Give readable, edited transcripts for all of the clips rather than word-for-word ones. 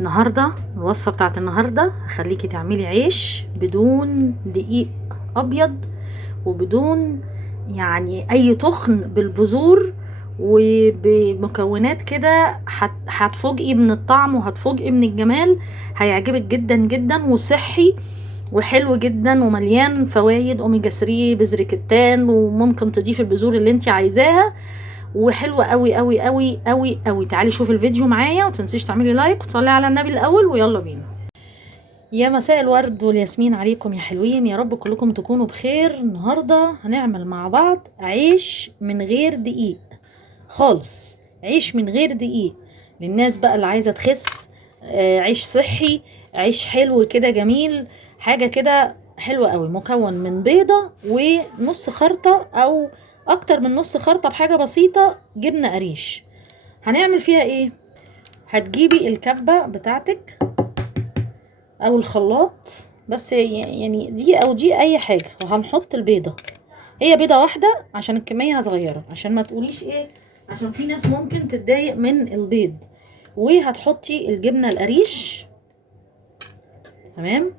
النهاردة الوصفة بتاعت النهاردة هخليكي تعملي عيش بدون دقيق ابيض وبدون يعني اي تخن، بالبذور وبمكونات كده. هتفوجئي من الطعم وهتفوجئي من الجمال. هيعجبك جدا جدا وصحي وحلو جدا ومليان فوائد اوميجا 3 بذر كتان، وممكن تضيفي البذور اللي انت عايزاها، وحلوه قوي قوي قوي قوي قوي. تعالي شوفي الفيديو معايا وتنسيش تعملي لايك وتصلي على النبي الاول، ويلا بينا. يا مساء الورد والياسمين عليكم يا حلوين، يا رب كلكم تكونوا بخير. النهارده هنعمل مع بعض عيش من غير دقيق خالص، عيش من غير دقيق للناس بقى اللي عايزه تخس. عيش صحي، عيش حلو كده جميل، حاجه كده حلوه قوي، مكون من بيضه ونص خرطه او اكتر من نص خرطه بحاجه بسيطه جبنه قريش. هنعمل فيها ايه؟ هتجيبي الكبه بتاعتك او الخلاط، بس يعني دي او دي اي حاجه، وهنحط البيضه. هي بيضه واحده عشان الكميه صغيره، عشان ما تقوليش ايه، عشان في ناس ممكن تتضايق من البيض. وهتحطي الجبنه القريش، تمام،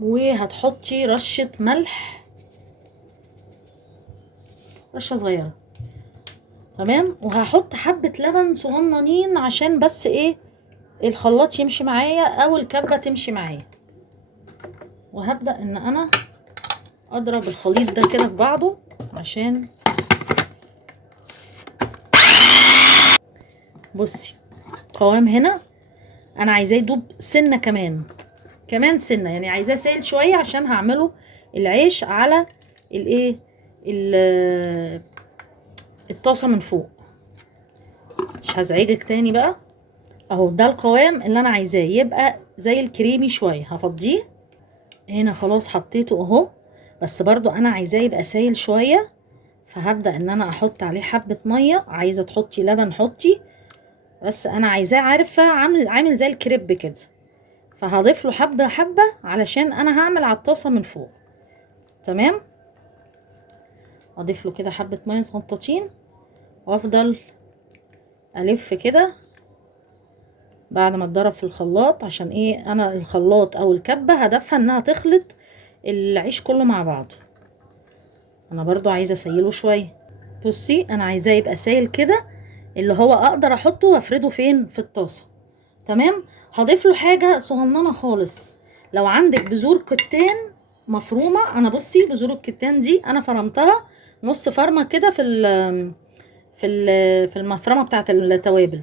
وهتحطي رشه ملح، رشه صغيره، تمام. وهحط حبه لبن صغننين عشان بس ايه، الخلاط يمشي معايا او الكبه تمشي معايا. وهبدا ان انا اضرب الخليط ده كده في بعضه، عشان بصي قوام هنا انا عايزاه يدوب سنه، كمان سنه، يعني عايزاه سائل شويه عشان هعمله العيش على الايه، الطاسه من فوق. مش هزعجك تاني بقى، اهو ده القوام اللي انا عايزاه، يبقى زي الكريمي شويه. هفضيه هنا، خلاص حطيته اهو، بس برضو انا عايزاه يبقى سائل شويه، فهبدا ان انا احط عليه حبه ميه. عايزه تحطي لبن حطي، بس انا عايزاه عارفه عامل زي الكريب كده، فهضيف له حبه حبه علشان انا هعمل على الطاسه من فوق، تمام. اضيف له كده حبه ميه صغنطاطين، وافضل الف كده بعد ما اتضرب في الخلاط. عشان ايه؟ انا الخلاط او الكبه هدفها انها تخلط العيش كله مع بعضه. انا برضو عايزه اسيله شويه. بصي انا عايزاه يبقى سايل كده، اللي هو اقدر احطه وافرده فين؟ في الطاسه، تمام. هضيف له حاجه صغننه خالص، لو عندك بذور كتان مفرومه. انا بصي بذور الكتان دي انا فرمتها نص فرمه كده في المفرمه بتاعه التوابل.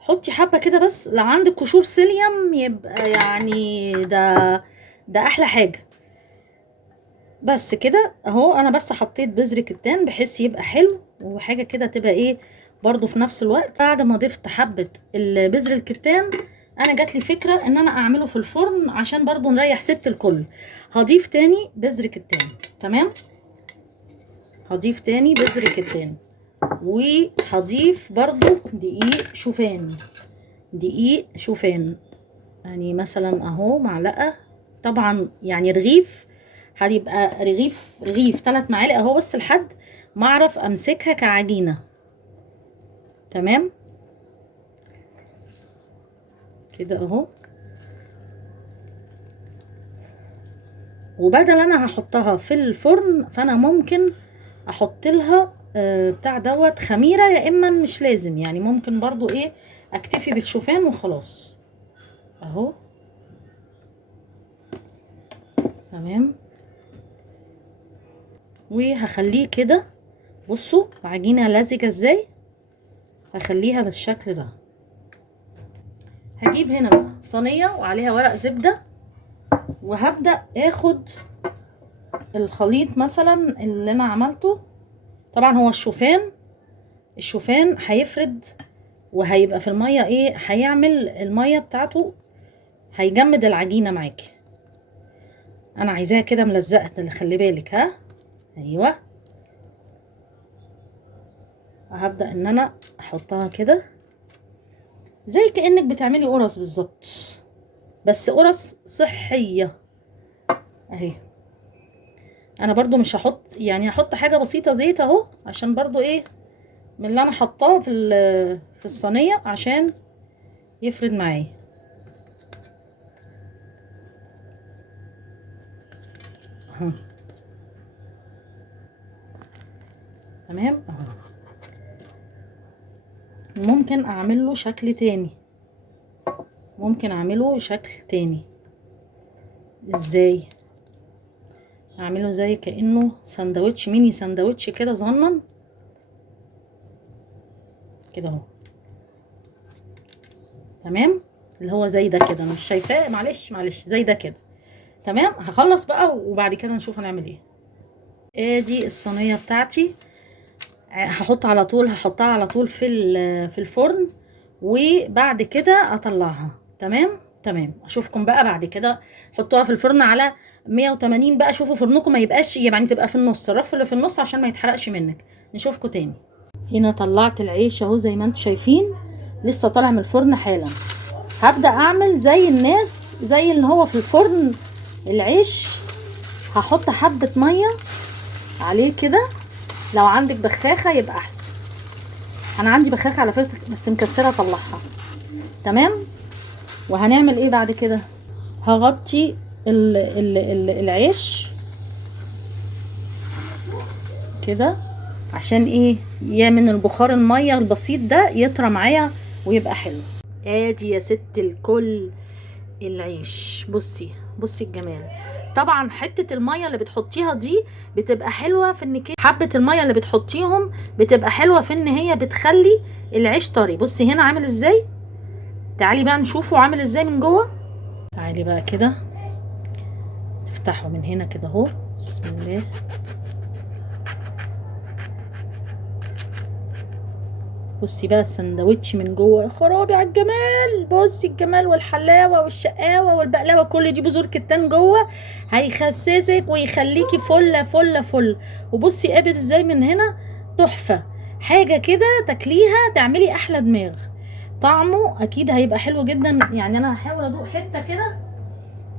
حطي حبه كده، بس لو عندك قشور سيليوم يبقى يعني ده احلى حاجه. بس كده اهو، انا بس حطيت بذر كتان بحيث يبقى حلو، وحاجه كده تبقى ايه برضو في نفس الوقت. بعد ما ضفت حبه البذر الكتان، انا جات لي فكره ان انا اعمله في الفرن عشان برضو نريح ست الكل. هضيف تاني بذر كتان، تمام. هضيف تاني بذر كتان، وهضيف برضو دقيق شوفان، يعني مثلا اهو معلقه، طبعا يعني رغيف، هيبقى رغيف 3 معالق اهو، بس لحد ما اعرف امسكها كعجينه، تمام كده اهو. وبدل انا هحطها في الفرن، فانا ممكن احط لها بتاع دوت خميره، يا اما مش لازم، يعني ممكن برضو ايه اكتفي بالشوفان وخلاص اهو، تمام. وهخليه كده، بصوا عجينه لزجه ازاي، هخليها بالشكل ده. هجيب هنا بقى صينيه وعليها ورق زبده، وهبدا اخد الخليط مثلا اللي انا عملته. طبعا هو الشوفان هيفرد، وهيبقى في الميه ايه، هيعمل الميه بتاعته، هيجمد العجينه معاكي. انا عايزاها كده ملزقه، اللي خلي بالك، ها، ايوه. هبدا ان انا احطها كده زي كانك بتعملي قرص بالظبط، بس قرص صحيه اهي. انا برضو مش هحط، يعني هحط حاجه بسيطه زيت اهو، عشان برضو ايه من اللي انا حطاه في الصينيه عشان يفرد معايا. اهو تمام اهو. ممكن اعمل له شكل تاني، ممكن اعمله شكل تاني. ازاي؟ اعمله زي كأنه سندوتش، ميني سندوتش كده صغنن كده اهو. تمام، اللي هو زي ده كده، مش شايفاه، معلش زي ده كده. تمام، هخلص بقى وبعد كده نشوف هنعمل ايه. ادي الصينيه بتاعتي، هحطها على طول في الفرن، وبعد كده اطلعها. تمام، اشوفكم بقى بعد كده. حطوها في الفرن على 180 بقى. شوفوا فرنكم ما يبقاش يعني، تبقى في النص، الرف اللي في النص عشان ما يتحرقش منك. نشوفكم تاني. هنا طلعت العيش اهو زي ما انتم شايفين، لسه طالع من الفرن حالا. هبدأ اعمل زي الناس، زي اللي هو في الفرن العيش. هحط حبة مية عليه كده، لو عندك بخاخة يبقى احسن. انا عندي بخاخة على فكرة بس مكسرة اطلعها. تمام، وهنعمل ايه بعد كده؟ هغطي العيش كده، عشان ايه؟ يعمل البخار المية البسيط ده يطرى معايا ويبقى حلو. ادي يا ست الكل العيش، بصي الجمال. طبعا حته الميه اللي بتحطيها دي بتبقى حلوه في انك حبه الميه اللي بتحطيهم بتبقى حلوه في ان هي بتخلي العيش طري. بصي هنا عامل ازاي، تعالي بقى نشوفه عامل ازاي من جوه. تعالي بقى كده افتحه من هنا كده اهو، بسم الله. بصي بقى السندوتش من جوه، يا خرابي على الجمال. بصي الجمال والحلاوه والشقاوه والبقلاوه، كل دي بذور كتان جوه، هيخسسك ويخليكي فل. وبصي قابل ازاي من هنا، تحفه. حاجه كده تاكليها تعملي احلى دماغ. طعمه اكيد هيبقى حلو جدا. يعني انا هحاول ادوق حته كده،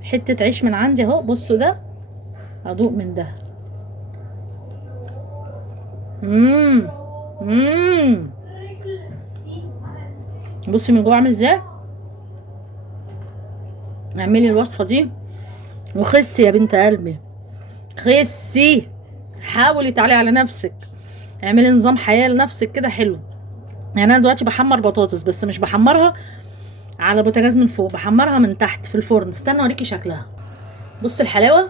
حته عيش من عندي اهو. بصوا ده، ادوق من ده. بصي من جوه عامل ازاي. اعملي الوصفه دي وخسي يا بنت قلبي، خسي. حاولي تعالي على نفسك، اعملي نظام حياه لنفسك كده حلو. يعني انا دلوقتي بحمر بطاطس، بس مش بحمرها على بوتاجاز من فوق، بحمرها من تحت في الفرن. استنى اوريكي شكلها. بصي الحلاوه،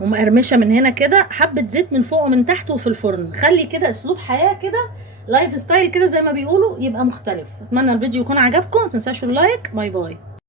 ومقرمشه من هنا كده، حبه زيت من فوق ومن تحت، وفي الفرن. خلي كده اسلوب حياه كده، لايف ستايل كده زي ما بيقولوا، يبقى مختلف. اتمنى الفيديو يكون عجبكم، متنساش اللايك. باي باي.